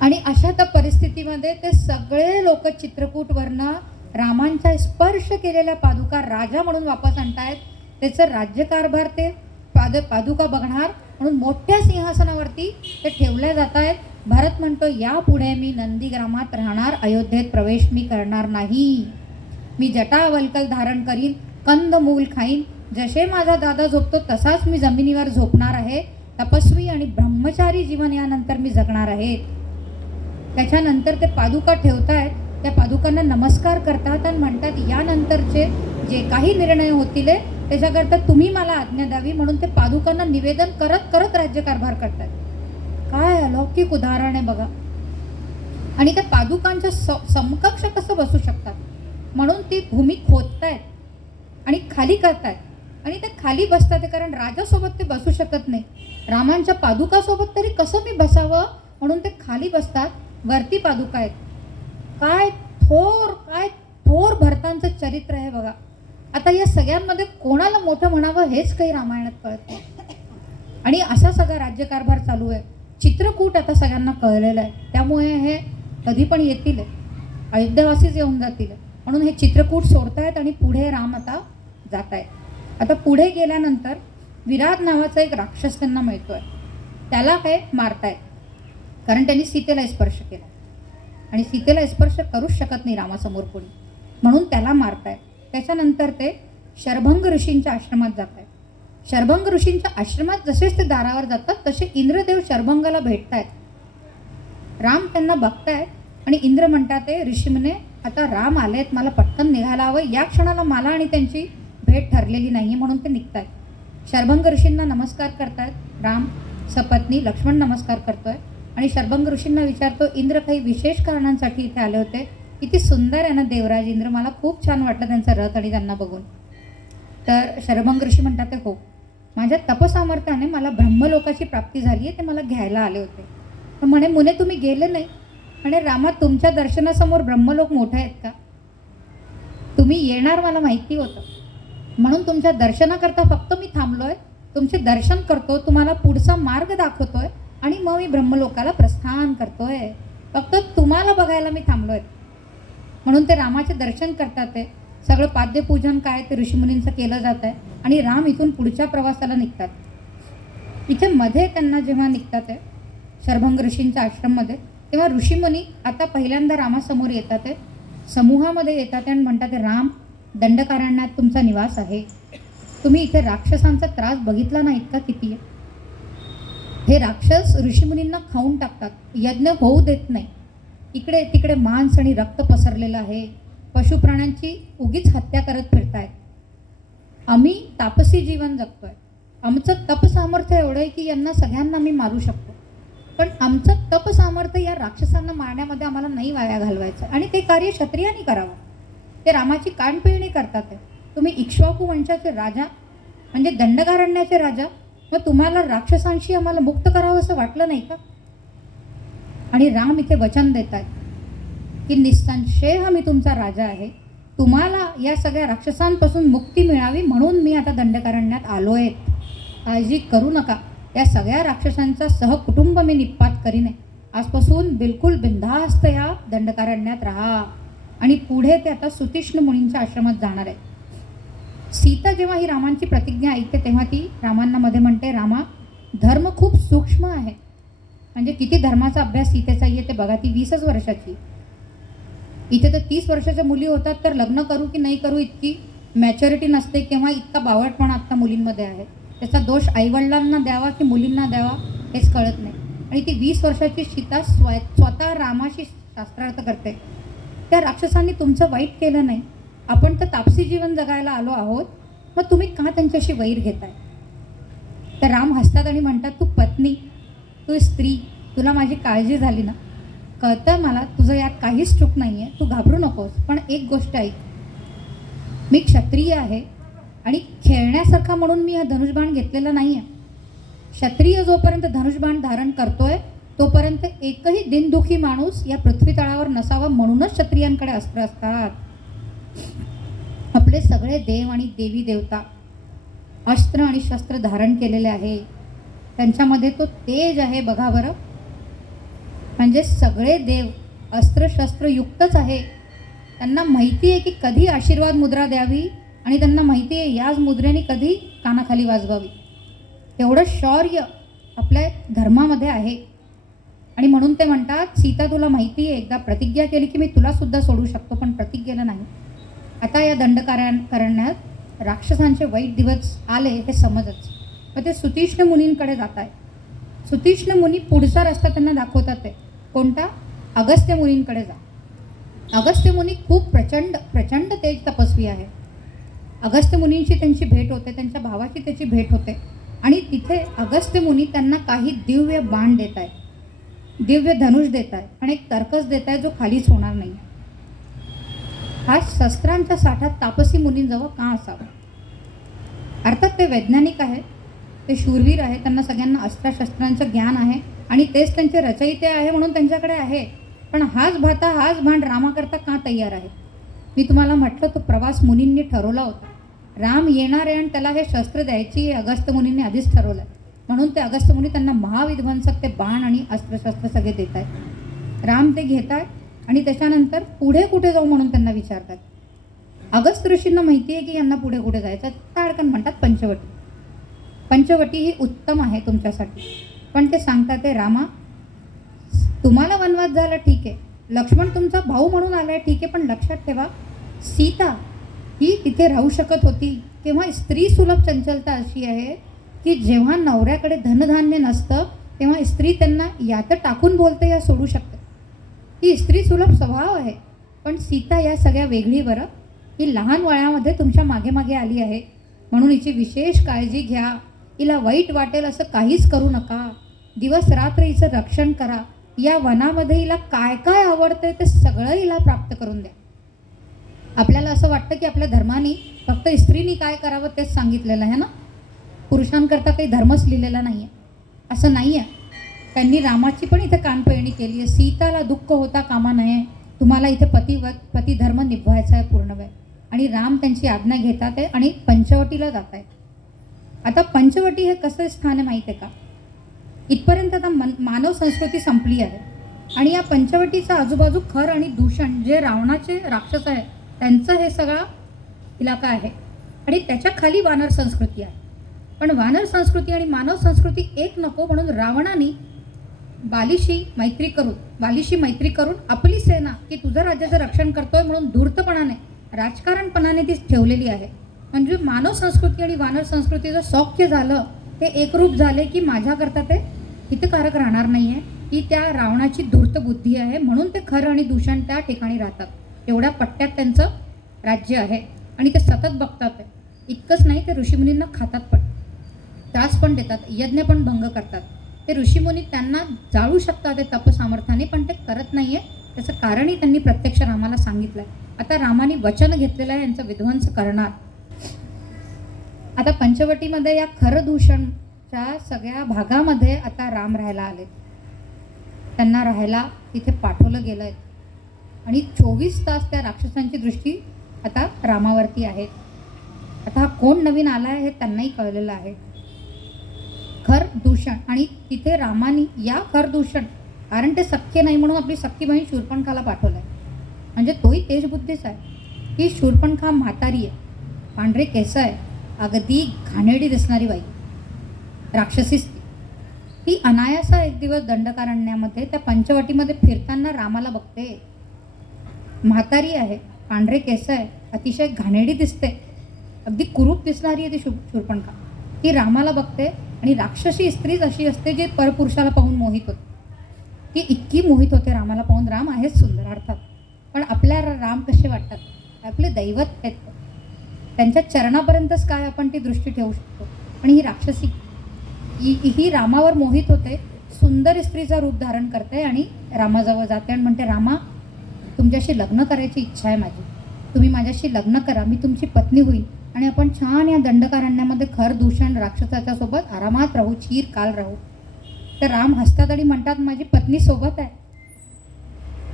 आणि अशा त्या परिस्थितीमध्ये ते सगळे लोक चित्रकूटवरनं रामांचा स्पर्श केलेल्या पादुका राजा म्हणून वापस आणतायत. त्याचं राज्यकारभार ते पादुका बघणार म्हणून मोठ्या सिंहासनावरती ते ठेवल्या जात आहेत. भरत म्हणतो, यापुढे मी नंदीग्रामात राहणार, अयोध्येत प्रवेश मी करणार नाही. मी जटावल्कल धारण करीन, कंदमूल खाईन, जसे माझा दादा झोपतो तसाच मी जमिनीवर झोपणार आहे. तपस्वी आणि ब्रह्मचारी जीवन यानंतर मी जगणार आहे. त्याच्यानंतर ते पादुका ठेवतायत, त्या पादुकांना नमस्कार करतात आणि म्हणतात, यानंतरचे जे काही निर्णय होतील त्याच्याकरता तुम्ही मला आज्ञा द्यावी. म्हणून ते पादुकांना निवेदन करत करत राज्यकारभार करतात. काय अलौकिक उदाहरण आहे बघा. आणि त्या पादुकांच्या समकक्ष कसं बसू शकतात म्हणून ती भूमी खोदतायत आणि खाली करतायत. आणि ते खाली बसतात कारण राजासोबत ते बसू शकत नाही. रामांच्या पादुकासोबत तरी कसं मी बसावं म्हणून ते खाली बसतात. वरती पादुका आहेत. काय थोर भरतांचं चरित्र आहे बघा. आता या सगळ्यांमध्ये कोणाला मोठं म्हणावं हेच काही रामायणात कळत नाही. आणि असा सगळा राज्यकारभार चालू आहे. चित्रकूट आता सगळ्यांना कळलेलं आहे, त्यामुळे हे कधी पण येतील, अयोध्यावासीच येऊन जातील. म्हणून हे चित्रकूट सोडतायत आणि पुढे राम आता जात आहेत. आता पुढे गेल्यानंतर विराट नावाचा एक राक्षस त्यांना मिळतोय. त्याला काय मारतायत कारण त्यांनी सीतेला स्पर्श केला आणि सीतेला स्पर्श करूच शकत नाही रामासमोर कोणी, म्हणून त्याला मारतायत. त्याच्यानंतर ते शरभंग ऋषींच्या आश्रमात जात आहेत. शरभंग ऋषींच्या आश्रमात जसेच ते दारावर जातात तसे इंद्रदेव शरभंगाला भेटतायत. राम त्यांना बघतायत आणि इंद्र म्हणतात, ते ऋषी म्हणे, आता राम आलेत, मला पटकन निघायला हवं. या क्षणाला मला आणि त्यांची भेट ठरलेली नाही म्हणून ते निघतायत. शरभंग ऋषींना नमस्कार करतायत. राम सपत्नी लक्ष्मण नमस्कार करतोय आणि शरभंग ऋषींना विचारतो, इंद्र काही विशेष कारणांसाठी इथे आले होते? किती सुंदर आहे ना देवराज इंद्र, मला खूप छान वाटलं त्यांचा रथ आणि त्यांना बघून. तर शरभंग ऋषी म्हणतात, ते हो, माझ्या तपसामर्थ्याने मला ब्रह्मलोकाची प्राप्ती झाली आहे, ते मला घ्यायला आले होते. पण म्हणे, मुने तुम्ही गेले नाही. म्हणे, रामा, तुमच्या दर्शनासमोर ब्रह्मलोक मोठे आहेत का? तुम्ही येणार मला माहिती होतं, म्हणून तुमच्या दर्शनाकरता फक्त मी थांबलोय. तुमचे दर्शन करतो, तुम्हाला पुढचा मार्ग दाखवतोय आणि मग मी ब्रह्मलोकाला प्रस्थान करतोय. फक्त तुम्हाला बघायला मी थांबलोय. म्हणून ते रामाचे दर्शन करतात. ते सगळं पाद्यपूजन काय ते ऋषीमुनींचं केलं जात आहे आणि राम इथून पुढच्या प्रवासाला निघतात. इथे मध्ये त्यांना जेव्हा निघतात आहे शरभंग ऋषींच्या आश्रममध्ये, तेव्हा ऋषीमुनी आता पहिल्यांदा रामासमोर येतात आहे, समूहामध्ये येतात आणि म्हणतात, राम, दंडकारण्यात तुमचा निवास आहे. तुम्ही इथे राक्षसांचा त्रास बघितला नाहीत का किती? हे राक्षस ऋषीमुनींना खाऊन टाकतात, यज्ञ होऊ देत नाही. इकडे तिकडे मांस आणि रक्त पसरलेलं आहे. पशुप्राण्यांची उगीच हत्या करत फिरतायत. आम्ही तापसी जीवन जगतोय, आमचं तप सामर्थ्य एवढं आहे की यांना सगळ्यांना मी मारू शकतो, पण आमचं तप सामर्थ्य या राक्षसांना मारण्यामध्ये आम्हाला नाही वाया घालवायचं. आणि ते कार्य क्षत्रियांनी करावं. ते रामाची कानपिळणी करतात आहे. तुम्ही इक्ष्वाकू वंशाचे राजा, म्हणजे दंडकारण्याचे राजा, मग तुम्हाला राक्षसांशी आम्हाला मुक्त करावं असं वाटलं नाही का? आणि राम इथे वचन देत आहेत की निस्संशय मी तुमचा राजा आहे, तुम्हाला या सगळ्या राक्षसांपासून मुक्ती मिळावी म्हणून मी आता दंडकारण्यात आलो आहे. काळजी करू नका, या सगळ्या राक्षसांचा सहकुटुंब मी निपात करीन. आजपासून बिलकुल बिनधास्त या दंडकारण्यात राहा. आणि पुढे ते आता सुतीक्ष्ण मुनींच्या आश्रमात जाणार आहे. सीता जेव्हा ही रामांची प्रतिज्ञा ऐकते तेव्हा ती रामांना मध्ये म्हणते, रामा, धर्म खूप सूक्ष्म आहे. म्हणजे किती धर्माचा अभ्यास सीतेचा आहे ते बघा. ती 20च वर्षाची. इथे तर 30 वर्षाच्या मुली होतात, तर लग्न करू की नाही करू इतकी मॅच्युरिटी नसते किंवा इतका बावळटपणा आत्ता मुलींमध्ये आहे. त्याचा दोष आईवडिलांना द्यावा की मुलींना द्यावा हेच कळत नाही. आणि ती 20 वर्षाची सीता स्वतः रामाशी शास्त्रार्थ करते. त्या राक्षसांनी तुमचं वाईट केलं नाही, आपण तर तापसी जीवन जगायला आलो आहोत, मग तुम्ही का त्यांच्याशी वैर घेताय? तर राम हसतात आणि म्हणतात, तू पत्नी, तू स्त्री, तुला माझी काळजी झाली ना? कळतं मला तुझं यात काहीच चूक नाही आहे, तू घाबरू नकोस. पण एक गोष्ट ऐक, मी क्षत्रिय आहे आणि खेळण्यासारखा म्हणून मी हा धनुष्यबाण घेतलेला नाही आहे. क्षत्रिय जोपर्यंत धनुष्यबाण धारण करतोय तोपर्यंत एकही दिनदुखी माणूस या पृथ्वी तळावर नसावा, म्हणूनच क्षत्रियांकडे अस्त्र असतात. आपले सगळे देव आणि देवी देवता अस्त्र आणि शस्त्र धारण केलेले आहे. त्यांच्यामध्ये तो तेज आहे बघा बरं. म्हणजे सगळे देव अस्त्रशस्त्र युक्तच आहे. त्यांना माहिती आहे की कधी आशीर्वाद मुद्रा द्यावी आणि त्यांना माहिती आहे याच मुद्रेने कधी कानाखाली वाजवावी. एवढं शौर्य आपल्या धर्मामध्ये आहे. आणि म्हणून ते म्हणतात, सीता तुला माहिती आहे एकदा प्रतिज्ञा केली की मी तुला सुद्धा सोडू शकतो, पण प्रतिज्ञेला नाही. आता या दंडकारण्यात राक्षसांचे वाईट दिवस आले हे समजच. मग ते सुतीक्ष्ण मुनींकडे जात आहे. सुतीक्ष्ण मुनी पुढचा रस्ता त्यांना दाखवतात. ते कोणता? अगस्त्य मुनींकडे जा. अगस्त्य मुनी खूप प्रचंड तेज तपस्वी आहे. अगस्त्य मुनींची त्यांची भेट होते, त्यांच्या भावाची त्याची भेट होते. आणि तिथे अगस्त्य मुनी त्यांना काही दिव्य बाण देत आहे, दिव्य धनुष देत आहे आणि एक तर्कस देत आहे जो खालीच होणार नाही. हा शस्त्रांच्या साठा तापसी मुनींजवळ का असावा? अर्थात ते वैज्ञानिक आहे, ते शूरवीर आहे, त्यांना सगळ्यांना अस्त्रशस्त्रांचं ज्ञान आहे आणि तेच त्यांचे रचयिते आहे म्हणून त्यांच्याकडे आहे. पण हाच भांड रामाकरता का तयार आहे? मी तुम्हाला म्हटलं तो प्रवास मुनींनी ठरवला होता. राम येणार आहे आणि त्याला हे शस्त्र द्यायची अगस्त्य मुनींनी आधीच ठरवलं आहे. म्हणून ते अगस्त्य मुनी त्यांना महाविध्वंसक ते बाण आणि अस्त्रशस्त्र सगळे देत आहेत. राम ते घेत आहेत आणि त्याच्यानंतर पुढे कुठे जाऊ म्हणून त्यांना विचारतात. अगस्त्य ऋषींना माहिती आहे की यांना पुढे कुठे जायचं. ताडकन म्हणतात पंचवटी. पंचवटी ही उत्तम आहे तुमच्यासाठी. पण ते सांगतात ते रामा, तुम्हाला वनवास झाला ठीक आहे, लक्ष्मण तुमचा भाऊ म्हणून आलाय ठीक आहे, पण लक्षात ठेवा सीता ही तिथे राहू शकत होती तेव्हा स्त्री सुलभ चंचलता अशी आहे की जेव्हा नवऱ्याकडे धनधान्य नसतं तेव्हा स्त्री त्यांना यात टाकून बोलते या सोडू शकते. ही स्त्री सुलभ स्वभाव आहे. पण सीता या सगळ्या वेगळी बरं. ही लहान वयामध्ये तुमच्या मागे मागे आली आहे म्हणून हिची विशेष काळजी घ्या. हिला वाईट वाटेल असं काहीच करू नका. दिवस रात्र हिचं रक्षण करा. या वनामध्ये हिला काय काय आवडतं ते सगळं हिला प्राप्त करून द्या. आपल्याला असं वाटतं की आपल्या धर्माने फक्त स्त्रीनी काय करावं तेच सांगितलेलं आहे ना, पुरुषांकरता काही धर्मच लिहिलेला नाही आहे. असं नाही आहे. त्यांनी रामाची पण इथे कानपिळणी केली आहे. सीताला दुःख होता कामा नये. तुम्हाला इथे पती धर्म निभवायचा आहे पूर्ण वेळ. आणि राम त्यांची आज्ञा घेतात आहे आणि पंचवटीला जात आहेत. आता पंचवटी हे कसं स्थान आहे माहीत आहे का? इथपर्यंत आता मानव संस्कृती संपली आहे आणि या पंचवटीचा आजूबाजू खर आणि दूषण जे रावणाचे राक्षस आहे त्यांचं हे सगळा इलाका आहे आणि त्याच्या खाली वानर संस्कृती आहे. पण वानर संस्कृती आणि मानव संस्कृती एक नको म्हणून रावणाने वालीशी मैत्री करून आपली सेना की तुझं राज्याचं रक्षण करतोय म्हणून धूर्तपणाने राजकारणपणाने ती ठेवलेली आहे. म्हणजे मानव संस्कृती आणि वानर संस्कृतीचं सौख्य झालं, ते एकरूप झाले की माझ्याकरता ते हितकारक राहणार नाही आहे. ही त्या रावणाची धूर्त बुद्धी आहे म्हणून ते खरं आणि दूषण त्या ठिकाणी राहतात. एवढ्या पट्ट्यात त्यांचं राज्य आहे आणि ते सतत बघतात आहे. इतकंच नाही, ते ऋषीमुनींना खातात पण, त्रास पण देतात, यज्ञ पण भंग करतात. ते ऋषीमुनी त्यांना जाळू शकतात ते तपसामर्थ्याने, पण ते करत नाही आहे. त्याचं कारणही त्यांनी प्रत्यक्ष रामाला सांगितलं आहे. आता रामाने वचन घेतलेलं आहे यांचा विध्वंस करणार. आता पंचवटीमध्ये या खरदूषणच्या सगळ्या भागामध्ये आता राम राहायला आले. त्यांना राहायला तिथे पाठवलं गेलं आहे आणि 24 तास त्या राक्षसांची दृष्टी आता रामावरती आहे. आता हा कोण नवीन आला आहे हे त्यांनाही कळलेलं आहे. खरदूषण, आणि तिथे रामानी या खरदूषण, कारण ते सख्य नाही म्हणून आपली सख्खी बहीण शूर्पणखाला पाठवलं आहे. म्हणजे तोही तेजबुद्धीच आहे. ही शूर्पणखा म्हातारी आहे, पांढरे केस आहे, अगदी घाणेरडी दिसणारी बाई, राक्षसीच ती अनायासा एक दिवस दंडकारण्यामध्ये त्या पंचवटीमध्ये फिरताना रामाला बघते. म्हातारी आहे, पांढरे केस आहे, अतिशय घाणेरडी दिसते, अगदी कुरूप दिसणारी आहे ती शूर्पणखा. ती रामाला बघते आणि राक्षसी स्त्रीच अशी असते जी परपुरुषाला पाहून मोहित होते. ती इतकी मोहित होते रामाला पाहून. राम आहेच सुंदर अर्थात, पण आपल्या राम कसे वाटतात, आपले दैवत आहेत, त्यांच्या चरणापर्यंतच काय आपण ती दृष्टी ठेवू शकतो. आणि ही राक्षसी ही रामावर मोहित होते, सुंदर स्त्रीचं रूप धारण करते आणि रामाजवळ जाते आणि म्हणते, रामा, तुमच्याशी लग्न करायची इच्छा आहे माझी, तुम्ही माझ्याशी लग्न करा, मी तुमची पत्नी होईल आणि आपण छान या दंडकारण्यामध्ये खरदूषण राक्षसाच्या सोबत आरामात राहू, चिरकाल राहू. तर राम हसतात आणि म्हणतात, माझी पत्नी सोबत आहे.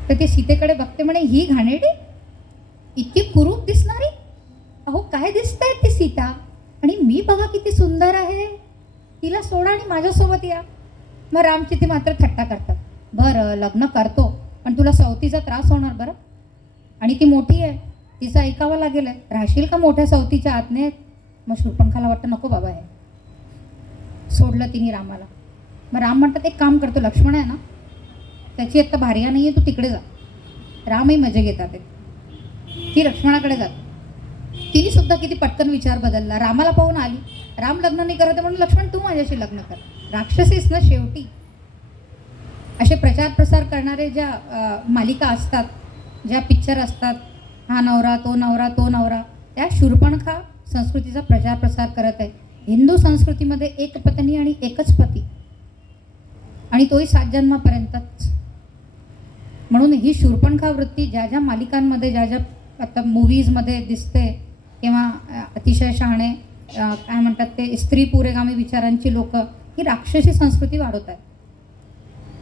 तर ती सीतेकडे बघते, म्हणे, ही घाणेरडी, इतकी कुरूप दिसणारी, अहो काय दिसतंय ती सीता, आणि मी बघा किती सुंदर आहे, तिला सोडा आणि माझ्यासोबत या. मग रामची ती मात्र थट्टा करतात, बरं लग्न करतो, पण तुला सवतीचा त्रास होणार बरं, आणि ती मोठी आहे, तिचं ऐकावं लागेल, राहशील का मोठ्या सवतीच्या आज्ञेत. मग शूर्पणखाला वाटतं, नको बाबा, आहे. सोडलं तिने रामाला. मग राम म्हणतात, एक काम करतो, लक्ष्मण आहे ना, त्याची आत्ता भार्या नाही आहे, तू तिकडे जा. रामही मजे घेतात. ती लक्ष्मणाकडे जाते. तिने सुद्धा किती पटकन विचार बदलला, रामाला पाहून आली, राम लग्न नाही करत म्हणून लक्ष्मण तू माझ्याशी लग्न कर. राक्षसीस ना शेवटी. असे प्रचार प्रसार करणारे ज्या मालिका असतात, ज्या पिक्चर असतात, हा नवरा तो नवरा तो नवरा, त्या शूर्पणखा संस्कृतीचा प्रचार प्रसार करत आहे. हिंदू संस्कृतीमध्ये एक पत्नी आणि एकच पती, आणि तोही 7 जन्मापर्यंतच. म्हणून ही शूर्पणखा वृत्ती ज्या ज्या मालिकांमध्ये, ज्या ज्या आता मूवीजमध्ये दिसते, किंवा अतिशय शहाणे काय म्हणतात ते स्त्री पुरेगामी विचारांची लोक ही राक्षसी संस्कृती वाढवत आहेत.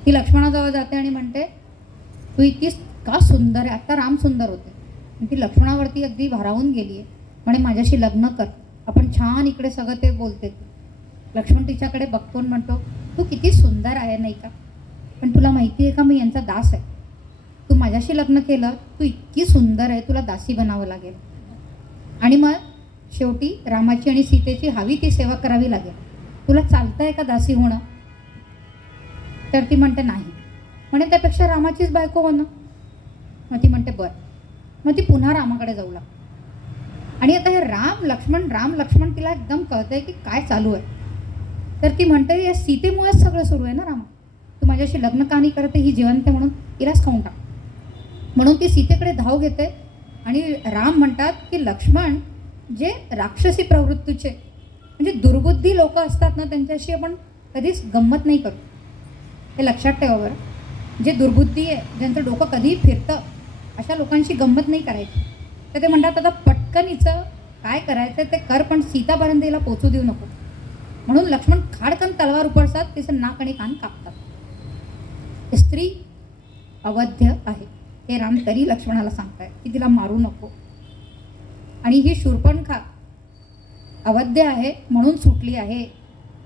ती लक्ष्मणाजवळ जाते आणि म्हणते, तू इतकी का सुंदर आहे. आता राम सुंदर होते, ती लक्ष्मणावरती अगदी भारावून गेली आहे. म्हणे, माझ्याशी लग्न कर, आपण छान इकडे सगळं ते बोलते. लक्ष्मण तिच्याकडे बघतो आणि म्हणतो, तू किती सुंदर आहे नाही का, पण तुला माहिती आहे का, मी यांचा दास आहे. तू माझ्याशी लग्न केलं, तू इतकी सुंदर आहे, तुला दासी बनावं लागेल, आणि मग शेवटी रामाची आणि सीतेची हवी ती सेवा करावी लागेल. तुला चालतंय का दासी होणं. तर ती म्हणते, नाही. म्हणे, त्यापेक्षा रामाचीच बायको होणं. मग ती म्हणते, बरं. मग ती पुन्हा रामाकडे जाऊ लागते. आणि आता हे राम लक्ष्मण तिला एकदम कळतंय की काय चालू आहे. तर ती म्हणते, या सीतेमुळेच सगळं सुरू आहे ना रामा, तू माझ्याशी लग्न का नाही करते, ही जिवंत म्हणून तिलाच खाऊन टाक. म्हणून ती सीतेकडे धाव घेते. आणि राम म्हणतात की लक्ष्मण, जे राक्षसी प्रवृत्तीचे म्हणजे दुर्बुद्धी लोक असतात ना, त्यांच्याशी आपण कधीच गंमत नाही करू, हे लक्षात ठेवा बरं. जे दुर्बुद्धी आहे, ज्यांचं डोकं कधीही फिरतं, अशा लोकांशी गंमत नाही करायची. तर ते म्हणतात, आता पटकन हिचं काय करायचं ते कर, पण सीतापर्यंत हिला पोचू देऊ नको. म्हणून लक्ष्मण खाडकन तलवार उपडतात, तिचं नाक आणि कान कापतात. स्त्री अवध्य आहे हे राम तरी लक्ष्मणाला सांगताय की तिला मारू नको. आणि ही शूर्पणखा अवध्य आहे म्हणून सुटली आहे,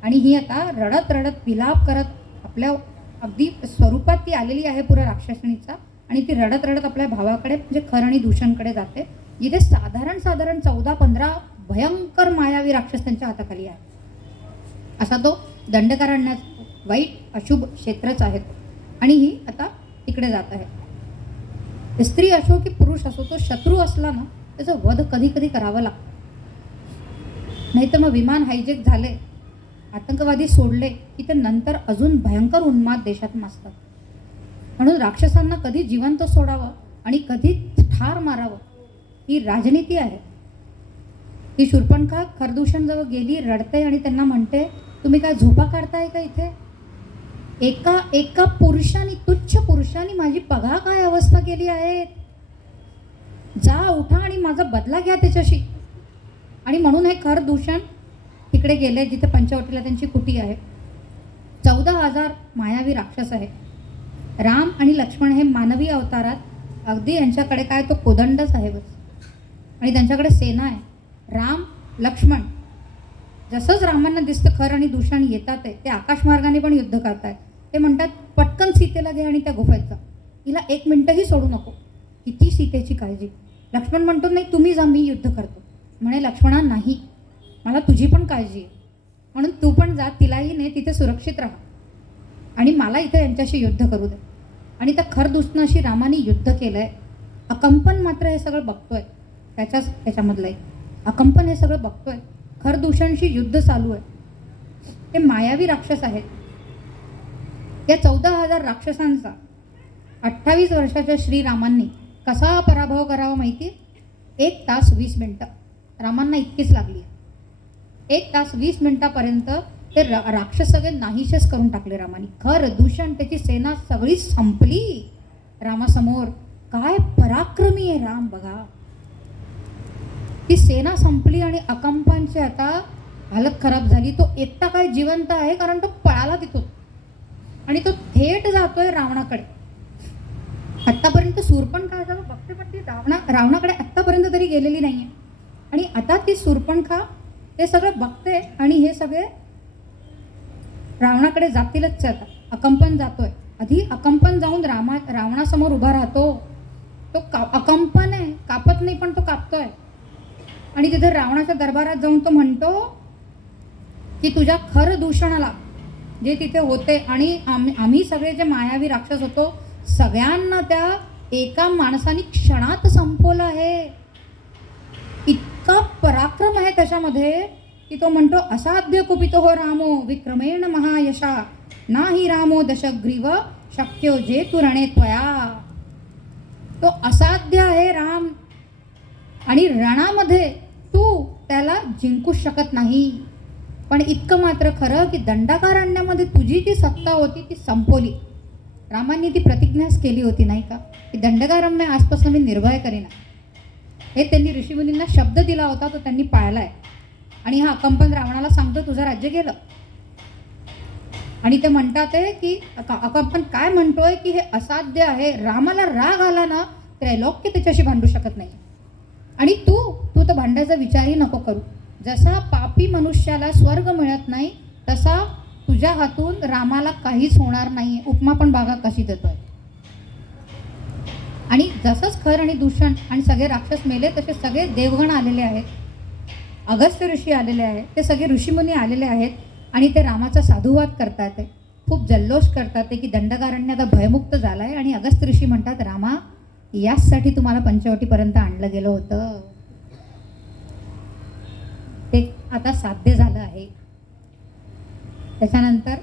आणि ही आता रडत रडत विलाप करत आपल्या अगदी स्वरूपात ती आलेली आहे पुऱ्या राक्षसणीचा, आणि ती रडत रडत आपल्या भावाकडे म्हणजे खर आणि दूषणकडे जाते, जिथे साधारण 14-15 भयंकर मायावी राक्षस त्यांच्या हाताखाली आहे. असा तो दंडकारण्याचा वाईट अशुभ क्षेत्रच आहे. आणि ही आता तिकडे जात आहे. स्त्री असो की पुरुष असो, तो शत्रू असला ना, त्याचा वध कधी कधी करावं लागतं. नाही तर मग विमान हायजेक झाले, आतंकवादी सोडले की ते नंतर अजून भयंकर उन्माद देशात माजतात. म्हणून राक्षसांना कधी जिवंत सोडावं आणि कधी ठार मारावं, ही राजनीती आहे. ही शूर्पणखा खरदूषणजवळ गेली, रडते आणि त्यांना म्हणते, तुम्ही काय झोपा काढताय का इथे? एका पुरुषाने, तुच्छ पुरुषाने माझी बघा काय अवस्था केली आहे. जा उठा आणि माझा बदला घ्या त्याच्याशी. आणि म्हणून हे खरदूषण तिकडे गेले जिथे पंचवटीला त्यांची कुटी आहे. 14,000 मायावी राक्षस आहे. राम आणि लक्ष्मण हे मानवी अवतारात अगदी यांच्याकडे काय तो कोदंडच आहे बस. आणि त्यांच्याकडे सेना आहे. राम लक्ष्मण जसंच रामांना दिसतं खर आणि दूषण येतात आहे, ते आकाशमार्गाने पण युद्ध करतायत. ते म्हणतात पटकन सीतेला घे आणि त्या गुफेत जा, हिला 1 मिनिटही सोडू नको. किती सीतेची काळजी. लक्ष्मण म्हणतो नाही तुम्ही जा, मी युद्ध करतो. म्हणे लक्ष्मणा नाही, मला तुझी पण काळजी आहे, म्हणून तू पण जा, तिलाही ने तिथे सुरक्षित राहा आणि मला इथे यांच्याशी युद्ध करू दे. आणि त्या खरदूषणाशी रामाने युद्ध केलं आहे. अकंपन मात्र हे सगळं बघतोय. त्याच्यामधलं एक अकंपन हे सगळं बघतोय. खरदूषणशी युद्ध चालू आहे. ते मायावी राक्षस आहेत. या 14,000 राक्षसांचा 28 वर्षाच्या श्रीरामांनी कसा पराभव करावा माहिती? 1 तास 20 मिनटं रामांना इतकीच लागली. 1 तास 20 मिनटापर्यंत ते राक्षस सगळे नाहीशेच करून टाकले रामाने. खरदूषण त्याची सेना सगळी संपली रामासमोर. काय पराक्रमी आहे राम बघा. ती सेना संपली आणि अकंपांची आता हालत खराब झाली. तो एकटा काय जिवंत आहे कारण तो पळाला तिथून आणि तो थेट जातोय रावणाकडे. आत्तापर्यंत शूर्पणखा जवळ बघते पण ती रावणाकडे आत्तापर्यंत तरी गेलेली नाही आहे. आणि आता ती शूर्पणखा ते सगळं बघते आणि हे सगळे रावणाकडे जातीलच. आता अकंपन जातोय. आधी अकंपन जाऊन रावणासमोर उभा राहतो. तो अकंपन आहे, कापत नाही पण तो कापतोय. आणि तिथे रावणाच्या दरबारात जाऊन तो म्हणतो की तुझ्या खरदूषणाला जे तिथे होते आणि आम्ही सगळे जे मायावी राक्षस होतो सगळ्यांना त्या एका माणसाने क्षणात संपवलं आहे. इतका पराक्रम आहे त्याच्यामध्ये की तो म्हणतो असाध्य कुपितो हो रामो विक्रमेण महायशा नाही रामो दशग्रीव शक्यो जे तू रणे त्वया. तो असाध्य आहे राम आणि रणामध्ये तू त्याला जिंकू शकत नाही. पण इतकं मात्र खरं की दंडकारण्यामध्ये तुझी जी सत्ता होती ती संपवली. रामांनी ती प्रतिज्ञाच केली होती नाही का की दंडकारण्य आजपासून मी निर्भय करेन. हे त्यांनी ऋषीमुनींना शब्द दिला होता तो त्यांनी पाळलाय. आणि हा अकंपन रावणाला सांगतो तुझं राज्य गेलं. आणि ते म्हणतात आहे की अकंपन काय म्हणतोय की हे असाध्य आहे. रामाला राग आला ना त्रैलोक्य त्याच्याशी भांडू शकत नाही. आणि तू तर भांडायचा विचारही नको करू. जसा पापी मनुष्याला स्वर्ग मिळत नाही तसा तुझ्या हातून रामाला काहीच होणार नाही. उपमा पण बघा कशी देतोय. आणि जसंच खर आणि दूषण आणि सगळे राक्षस मेले तसे सगळे देवगण आलेले आहेत. अगस्त्य ऋषी आलेले आहेत. ते सगळे ऋषीमुनी आलेले आहेत आणि ते रामाचा साधुवाद करतात. खूप जल्लोष करतात की दंडकारण्य आता भयमुक्त झाला आहे. आणि अगस्त्य ऋषी म्हणतात रामा याचसाठी तुम्हाला पंचवटीपर्यंत आणलं गेलं होतं. ते आता साध्य झालं आहे. त्याच्यानंतर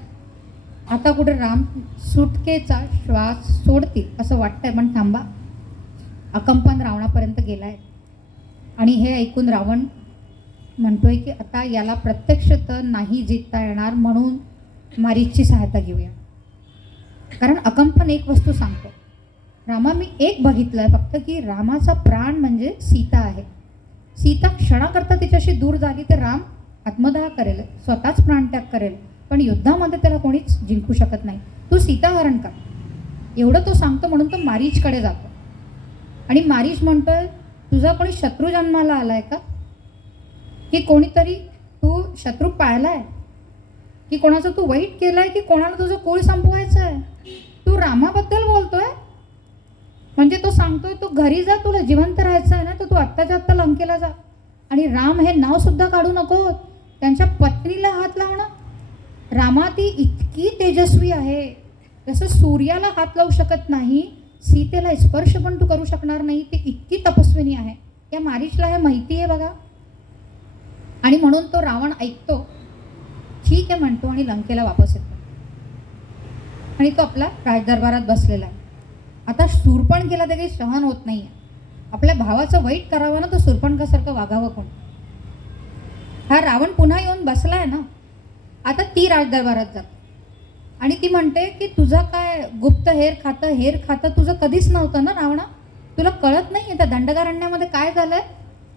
आता कुठे राम सुटकेचा श्वास सोडतील असं वाटतंय. पण थांबा, अकंपन रावणापर्यंत गेलाय. आणि हे ऐकून रावण म्हणतोय की आता याला प्रत्यक्ष तर नाही जिंकता येणार म्हणून मारीचची सहायता घेऊया. कारण अकंपन एक वस्तू सांगतो रामा मी एक बघितलं आहे फक्त की रामाचा प्राण म्हणजे सीता आहे. सीता क्षणाकरता तिच्याशी दूर झाली तर राम आत्मदाह करेल, स्वतःच प्राणत्याग करेल. पण युद्धामध्ये त्याला कोणीच जिंकू शकत नाही. तू सीताहरण कर एवढं तो सांगतो. म्हणून तो मारीचकडे जातो. आणि मारीच म्हणतोय तुझा कोणी शत्रू जन्माला आलाय का की कोणीतरी तू शत्रू पाळलाय की कोणाचं तू वाईट केलंय की कोणाला तुझं कुळ संपवायचं आहे. तू रामाबद्दल बोलतोय म्हणजे तो सांगतोय तू घरी जा, तुला जिवंत राहायचं आहे ना तर तू आत्ताच्या आत्ता लंकेला जा. आणि राम हे नाव सुद्धा काढू नको. त्यांच्या पत्नीला हात लावणं. रामा ती इतकी तेजस्वी आहे जसं सूर्याला हात लावू शकत नाही सीतेला स्पर्श पण तू करू शकणार नाही. ती इतकी तपस्विनी आहे. या मारीचला हे माहिती आहे बघा. आणि म्हणून तो रावण ऐकतो, ठीक आहे म्हणतो आणि लंकेला वापस येतो. आणि तो आपला राजदरबारात बसलेला आहे. आता शूर्पणखेला ते काही सहन होत नाही आहे. आपल्या भावाचं वाईट करावं ना तर शूर्पणखासारखं वागावं कोण. हा रावण पुन्हा येऊन बसलाय ना, आता ती राजदरबारात जाते आणि ती म्हणते की तुझं काय गुप्त हेर खातं तुझं कधीच नव्हतं ना रावणा, तुला कळत नाही त्या दंडकारण्यामध्ये काय झालंय,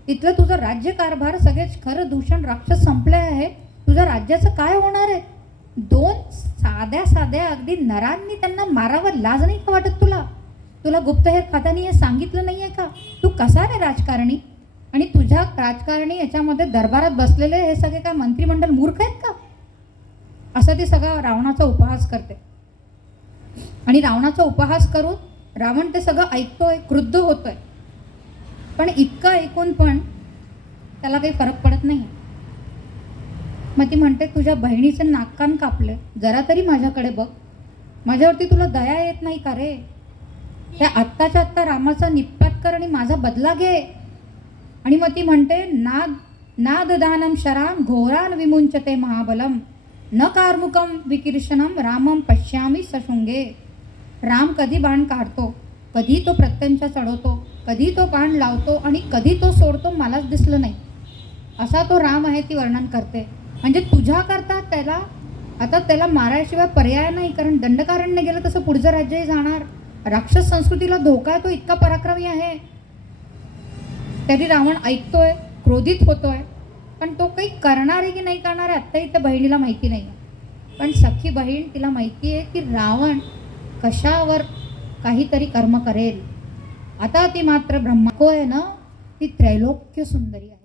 तिथलं तुझं राज्यकारभार सगळे खरं दूषण राक्षस संपले आहे, तुझ्या राज्याचं काय होणार आहे. दोन साध्या अगदी नरांनी त्यांना मारावं, लाज नाही का वाटत तुला, तुला गुप्तहेर खात्याने हे सांगितलं नाही आहे का, तू कसा रे राजकारणी, आणि तुझ्या राजकारणी याच्यामध्ये दरबारात बसलेले हे सगळे काय मंत्रिमंडळ मूर्ख आहेत का. असं ती सगळा रावणाचा उपहास करते आणि रावणाचा उपहास करून रावण ते सगळं ऐकतोय, क्रुद्ध होतोय, पण इतकं ऐकून पण त्याला काही फरक पडत नाही. मग ती म्हणते तुझ्या बहिणीचे नाक कापले, जरा तरी माझ्याकडे बघ, माझ्यावरती तुला दया येत नाही का रे, त्या आत्ताच्या आत्ता रामाचा निपात कर आणि माझा बदला घे. आणि मग ती म्हणते नाददानम शराम घोरान विमुंचते महाबलम न कार्मुकम विकीर्षणम रामम पश्यामी सशृंगे. राम कधी बाण काढतो, कधी तो प्रत्यंचा चढवतो, कधी तो बाण लावतो आणि कधी तो सोडतो मलाच दिसलं नाही, असा तो राम आहे ती वर्णन करते. म्हणजे तुझ्याकरता त्याला मारायशिवाय पर्याय नाही, कारण दंडकारण्य गेलं तसं पुढचं राज्यही जाणार, राक्षस संस्कृतीला धोका आहे, तो इतका पराक्रमी आहे. तरी रावण ऐकतोय, क्रोधित होतोय, पण तो काही करणार आहे की नाही करणार आहे आत्ताही त्या बहिणीला माहिती नाही. पण सखी बहीण तिला माहिती आहे की रावण कशावर काहीतरी कर्म करेल. आता ती मात्र ब्रह्मको आहे ना, ती त्रैलोक्य सुंदरी आहे.